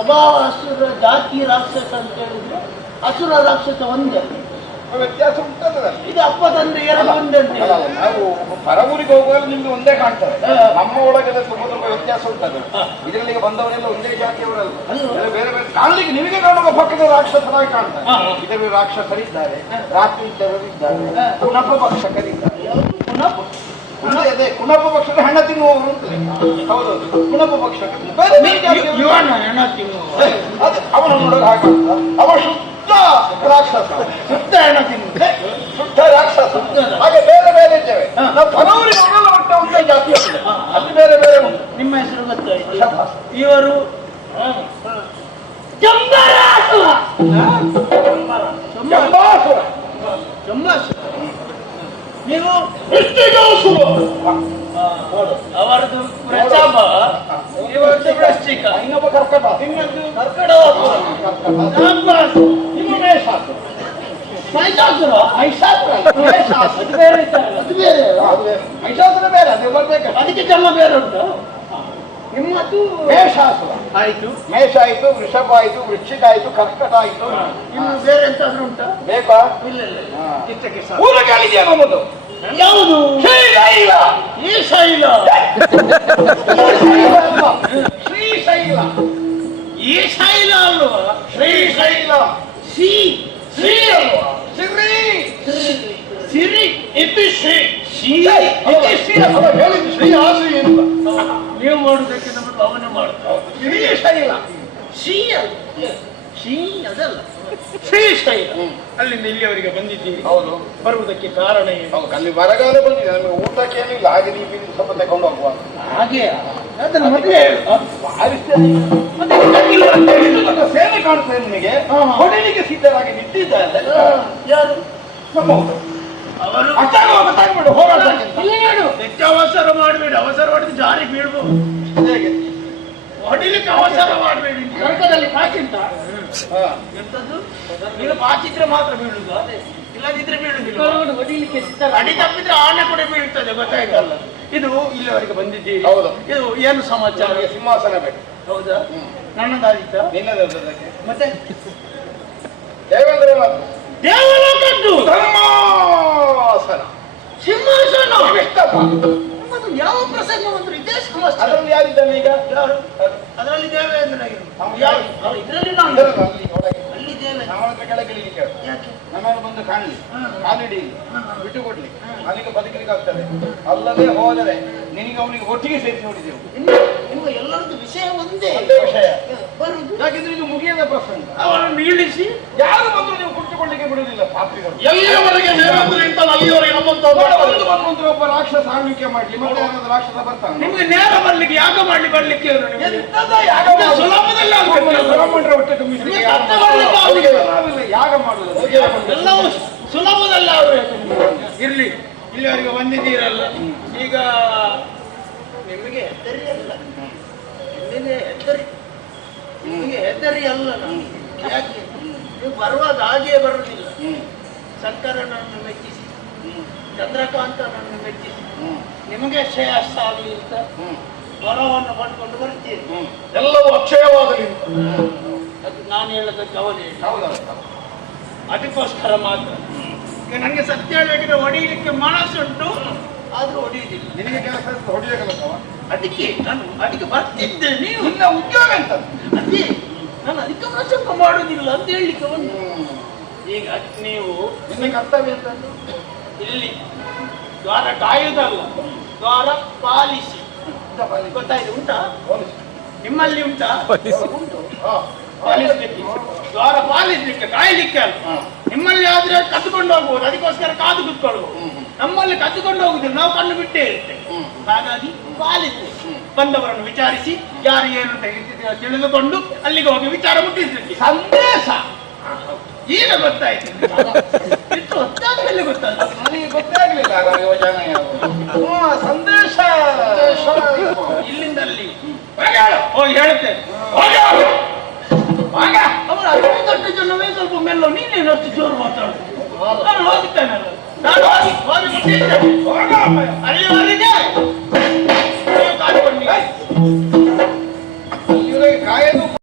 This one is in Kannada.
ಸ್ವಭಾವ ಅಸುರ, ಜಾತಿ ರಾಕ್ಷಸ ಅಂತ ಹೇಳಿದ್ರೆ ಅಸುರ ರಾಕ್ಷಸ ಒಂದೇ, ವ್ಯತ್ಯಾಸ ಉಂಟಲ್ಲ. ಇದು ಅಪ್ಪ ತಂದೆ ಎರಡು ಒಂದೇ ಅಂತ ನಾವು ಪರವೂರಿಗೆ ಹೋಗುವಾಗ ನಿಮ್ಗೆ ಒಂದೇ ಕಾಣ್ತದೆ, ನಮ್ಮ ಒಳಗೆಲ್ಲ ತುಂಬ ತುಂಬ ವ್ಯತ್ಯಾಸ ಉಂಟದು. ಇದರಲ್ಲಿ ಬಂದವರೆಲ್ಲ ಒಂದೇ ಜಾತಿಯವರಲ್ಲ, ಬೇರೆ ಬೇರೆ ಕಾಣಲಿಕ್ಕೆ ನಿಮಗೆ ಕಾಣುವ ಪಕ್ಕದ ರಾಕ್ಷಸರಾಗಿ ಕಾಣ್ತಾರೆ. ಇದರಲ್ಲಿ ರಾಕ್ಷಸರಿದ್ದಾರೆ, ರಾತ್ರಿ ಇದ್ದವರಿದ್ದಾರೆ, ಕುಣಪ ಭಕ್ಷಕರಿದ್ದಾರೆ. ಅದೇ ಕುಣಪ ಪಕ್ಷದ ಹಣ ತಿನ್ನುವವರು ಅಂತಲೇ. ಹೌದೌದು, ಕುಣಪ ಪಕ್ಷಕ ಹಣ ತಿನ್ನುವ ಅವನ ನೋಡೋದು ಹಾಗಂತ. ಅವ ಶುದ್ಧ ರಾಕ್ಷಸ, ಶುದ್ಧ ಹಣ ತಿನ್ನುವ ಶುದ್ಧ ರಾಕ್ಷಸ. ಹಾಗೆ ಬೇರೆ ಬೇರೆ ಇದ್ದೇವೆ ನಾವು. ಪರವೂರಿಗೆ ನೋಡಲ್ಲ ಒಟ್ಟ ಒಂದೇ ಜಾತಿ ಅಲ್ಲಿ ಬೇರೆ ಬೇರೆ ಉಂಟು. ನಿಮ್ಮ ಹೆಸರು ಗೊತ್ತಾಯ್ತು? ಇವರು ಜಂಬಾಸುರ. ನೀವು ಅವರದು ಪ್ರಚಾಪ, ಇವರದ್ದು ವೃಶ್ಚಿಕ, ಇನ್ನೊಬ್ಬ ಕರ್ಕಟ, ನಿಮ್ಮದು ಕರ್ಕಟ, ನಿಮ್ಮ ಮೇಷಾಸುರ. ಮಹಿಷಾಸುರ ಅದು ಬೇರೆ ಇದ್ದಾರೆ, ಅದು ಬೇರೆ. ಮಹಿಷಾಸುರ ಬೇರೆ, ಅದು ಬರ್ಬೇಕು. ಅದಕ್ಕೆ ಜನ್ಮ ಬೇರೆ ಉಂಟು. ನಿಮ್ಮದು ಮೇಷಾಸುರ ಆಯ್ತು, ಮೇಷ ಆಯ್ತು, ವೃಷಭ ಆಯ್ತು, ವೃಶ್ಚಿಕ ಆಯ್ತು, ಕರ್ಕಟ ಆಯ್ತು. ಇನ್ನು ಬೇರೆ ಎಂತಾದ್ರೂ ಉಂಟಾ? ಬೇಕಾ? ಇಲ್ಲ ಇಲ್ಲ, ಕಿಚ್ಚಕ್ಕೆ ಊರ ಕೇಳಿದ್ಯಾ ನಮ್ಮದು? ಯಾವುದು? ಶ್ರೀಶೈಲ. ಶ್ರೀಶೈಲ ಈ ಶೈಲ ಅಲ್ವಾ? ಶ್ರೀಶೈಲ ಶ್ರೀ ಶ್ರೀ ಅಲ್ವಾ? ಸಿರಿ ಸಿರಿ ಇದು ಶ್ರೀ ಶ್ರೀ ಹೇಳಿದ್ದು ಶ್ರೀ ಆಶ್ರೀ ಅಂತ. ನೀವು ಮಾಡುವುದಕ್ಕೆ ನಮ್ಮ ಭಾವನೆ ಮಾಡ್ತಾರೆ. ಶ್ರೀಶೈಲ ಶ್ರೀ ಅಲ್ಲ, ಶ್ರೀ ಅದಲ್ಲ, ಶ್ರೀಶೈಲ. ಅಲ್ಲಿಂದ ಇಲ್ಲಿಯವರೆಗೆ ಬಂದಿದ್ದೀವಿ. ಹೌದು. ಬರುವುದಕ್ಕೆ ಕಾರಣ ಏನು? ಅಲ್ಲಿ ಬರಗಾಲ ಬಂದಿದೆ, ನಮಗೆ ಊಟಕ್ಕೇನಿಲ್ಲ. ಹಾಗೆ ನೀವು ಸ್ವಲ್ಪ ತಗೊಂಡು ಹೋಗುವ ಹಾಗೆ ಅದನ್ನು ಮದುವೆ ಸೇನೆ ಕಾಣ್ತದೆ ನಿಮಗೆ. ಹೊಡೆಯಲಿಕ್ಕೆ ಸಿದ್ಧರಾಗಿ ನಿಂತಿದ್ದಾರೆ ಯಾರು? ಅವರು ಹೆಚ್ಚು ಅವಸರ ಮಾಡಬೇಡಿ, ಅವಸರ ಮಾಡಿದ್ರೆ ಜಾರಿ ಬೀಳ್ಬಹುದು. ಹೇಗೆ ಹೊಡಿಲಿಕ್ಕೆ ಅವಸರ ಮಾಡಬೇಡಿ. ಕರ್ಕದಲ್ಲಿ ಪಾಚಿಂತ ಎಂತದ್ದು? ನೀವು ಪಾಚಿದ್ರೆ ಮಾತ್ರ ಬೀಳುದು, ಇಲ್ಲದಿದ್ರೆ ಬೀಳುದಿಲ್ಲ. ಅಡಿ ತಪ್ಪಿದ್ರೆ ಆನೆ ಕೂಡ ಬೀಳ್ತದೆ, ಗೊತ್ತಾಯ್ತಲ್ಲ. ಇದು ಇಲ್ಲಿವರೆಗೆ ಬಂದಿದ್ದೀವಿ. ಹೌದು. ಇದು ಏನು ಸಮಾಚಾರ? ಸಿಂಹಾಸನ ಬೇಕು. ಹೌದಾ? ನನ್ನದಾದಿತ್ತ ನಿನ್ನದಕ್ಕೆ ಮತ್ತೆ ದೇವೇಂದ್ರ ದೇವಲೋಕದ್ದು ಧರ್ಮಾಸನ ಸಿಂಹಾಸನ. ನಿಮ್ಮದು ಯಾವ ಪ್ರಸಂಗ ಬಂದ್ರು ಇದೇ ಸಮಸ್ಯೆ. ಅದರಲ್ಲಿ ಯಾರಿದ್ದಾನೆ ಈಗ? ಯಾರು? ಅದರಲ್ಲಿ ದೇವೇಂದ್ರ ಇದರಲ್ಲಿ ನಾನು ಅಲ್ಲಿ ದೇವೇಂದ್ರ ನಮ್ಮ ಹತ್ರ ಕೆಳಗಿಳಿಲಿಕ್ಕೆ ಯಾಕೆ? ನಮ್ಮನ್ನು ಬಂದು ಕಾಣಲಿ, ಕಾಲಿಡಿ ಬಿಟ್ಟು ಕೊಡ್ಲಿ, ಅಲ್ಲಿಗೆ ಬದುಕಲಿಕ್ಕೆ ಆಗ್ತದೆ. ಅಲ್ಲದೆ ಹೋದರೆ ನಿನಗೆ ಅವನಿಗೆ ಒಟ್ಟಿಗೆ ಸೇರಿಸಿ ನೋಡಿದೆವು. ನಿಮ್ಗೆ ಎಲ್ಲರದ್ದು ವಿಷಯ ಒಂದೇ ವಿಷಯ ಬರುದು. ಯಾಕೆಂದ್ರೆ ಇದು ಮುಗಿಯದ ಪ್ರಸಂಗ. ಅವರನ್ನು ಇಳಿಸಿ ಯಾರು ಬಂದ್ರು ನೀವು ಕುಳಿತುಕೊಳ್ಳಿಕ್ಕೆ ಬಿಡುವುದಿಲ್ಲ. ಪಾಪಿಗಳು ಎಲ್ಲಿಯವರೆಗೆ ದೇವೇಂದ್ರ ಇರ್ತಾನೆ ಅಲ್ಲಿಯವರೆಗೆ ನಮ್ಮಂತ ಬಂದು ಒಬ್ಬ ರಾಕ್ಷಸ ಆಳ್ವಿಕೆ ಮಾಡ್ಲಿ, ಮತ್ತೆ ಯಾರಾದ್ರೂ ರಾಕ್ಷಸ ಬರ್ತಾನೆ. ನಿಮ್ಗೆ ನೇರ ಬರ್ಲಿಕ್ಕೆ ಯಾಗ ಮಾಡ್ಲಿ ಬರ್ಲಿಕ್ಕೆ ಸುಲಭದಲ್ಲಿ ಯಾಗ ಮಾಡುದು ಎಲ್ಲವೂ ಸುಲಭದಲ್ಲಿ ಆಗಬೇಕು. ಇರ್ಲಿ, ಇಲ್ಲಿವರೆಗೆ ಬಂದಿದ್ದೀರಲ್ಲ, ಈಗ ನಿಮಗೆ ಹೆದ್ದರಿ ಅಲ್ಲ, ನಿಮಗೆ ಹೆದ್ದರಿ, ನಿಮಗೆ ಹೆದ್ದರಿ ಅಲ್ಲ. ನಾನು ಯಾಕೆ ನೀವು ಬರುವಾಗ ಹಾಗೆಯೇ ಬರುವುದಿಲ್ಲ. ಶಂಕರನನ್ನು ಮೆಚ್ಚಿಸಿ, ಚಂದ್ರಕಾಂತನನ್ನು ಮೆಚ್ಚಿಸಿ, ನಿಮಗೆ ಶ್ರೇಯಸ್ಸ ಆಗಲಿ ಅಂತ ವರವನ್ನು ಪಡ್ಕೊಂಡು ಬರ್ತೀರಿ. ಎಲ್ಲವೂ ಅಕ್ಷಯವಾಗಲಿ ಅದು ನಾನು ಹೇಳೋದಕ್ಕೆ ಅವನೇ. ಹೌದಾ? ಅದಕ್ಕೋಸ್ಕರ ಮಾತ್ರ ಈಗ ನನಗೆ ಸತ್ಯ ಹೇಳಬೇಕಿದ್ರೆ ಹೊಡೆಯಲಿಕ್ಕೆ ಮನಸ್ಸುಂಟು, ಆದ್ರೂ ಹೊಡೆಯುವುದಿಲ್ಲ. ನಿನಗೆ ಕೆಲಸ ಹೊಡೆಯಬೇಕವ. ಅದಕ್ಕೆ ನಾನು ಅದಕ್ಕೆ ಬರ್ತಿದ್ದೆ. ನೀವು ನಿನ್ನ ಉದ್ಯೋಗ ಅಂತ ಅದೇ ನಾನು ಅದಕ್ಕೆ ಪ್ರಸಂಗ ಮಾಡುವುದಿಲ್ಲ ಅಂತ ಹೇಳಲಿಕ್ಕೆ ಬಂದು. ಈಗ ನೀವು ನಿನ್ನ ಕರ್ತವ್ಯ ಅಂತ ಇಲ್ಲಿ ದ್ವಾರ ಕಾಯುವುದಲ್ಲ, ದ್ವಾರ ಪಾಲಿಸಿ. ಗೊತ್ತಾಯ್ತು? ಉಂಟಾ ನಿಮ್ಮಲ್ಲಿ? ಉಂಟಾ? ಉಂಟು. ಪಾಲಿಸ್ಲಿಕ್ಕೆ, ದ್ವಾರ ಪಾಲಿಸ್ಲಿಕ್ಕೆ, ಕಾಯ್ಲಿಕ್ಕೆ ಅಲ್ಲ. ನಿಮ್ಮಲ್ಲಿ ಆದ್ರೆ ಕದ್ದುಕೊಂಡು ಹೋಗ್ಬೋದು, ಅದಕ್ಕೋಸ್ಕರ ಕಾದು ಕುತ್ಕೊಳ್ಬಹುದು. ನಮ್ಮಲ್ಲಿ ಕದ್ದುಕೊಂಡು ಹೋಗುದಿಲ್ಲ, ನಾವು ಕಣ್ಣು ಬಿಟ್ಟೇ ಇರ್ತೇವೆ. ಹಾಗಾಗಿ ಪಾಲಿಸಿ ಬಂದವರನ್ನು ವಿಚಾರಿಸಿ ಯಾರು ಏನು ಅಂತ ತಿಳಿದುಕೊಂಡು ಅಲ್ಲಿಗೆ ಹೋಗಿ ವಿಚಾರ ಮುಟ್ಟಿಸ್ಲಿಕ್ಕೆ ಸಂದೇಶ. ಈಗ ಗೊತ್ತಾಯ್ತು, ಇಷ್ಟು ಹೊತ್ತಾದ್ಮೇಲೆ ಗೊತ್ತಾಯ್ತು. ನನಗೆ ಗೊತ್ತಾಗ್ಲಿಲ್ಲ ಯೋಜನೆ ಸಂದೇಶ. ಇಲ್ಲಿಂದ ಅಲ್ಲಿ ಹೋಗಿ ಹೇಳುತ್ತೇನೆ. ಅವರು 18 ಜನವೇ ಸ್ವಲ್ಪ ಮೆಲ್ಲ, ನೀನೇನು ಅಷ್ಟು ಜೋರು ಮಾತಾಡುದು? ನಾನು ಹೋಗುತ್ತೇನಲ್ಲ, ನಾನು ಹೋಗಿ ಮುಟ್ಟಿಸ್ತೇನೆ.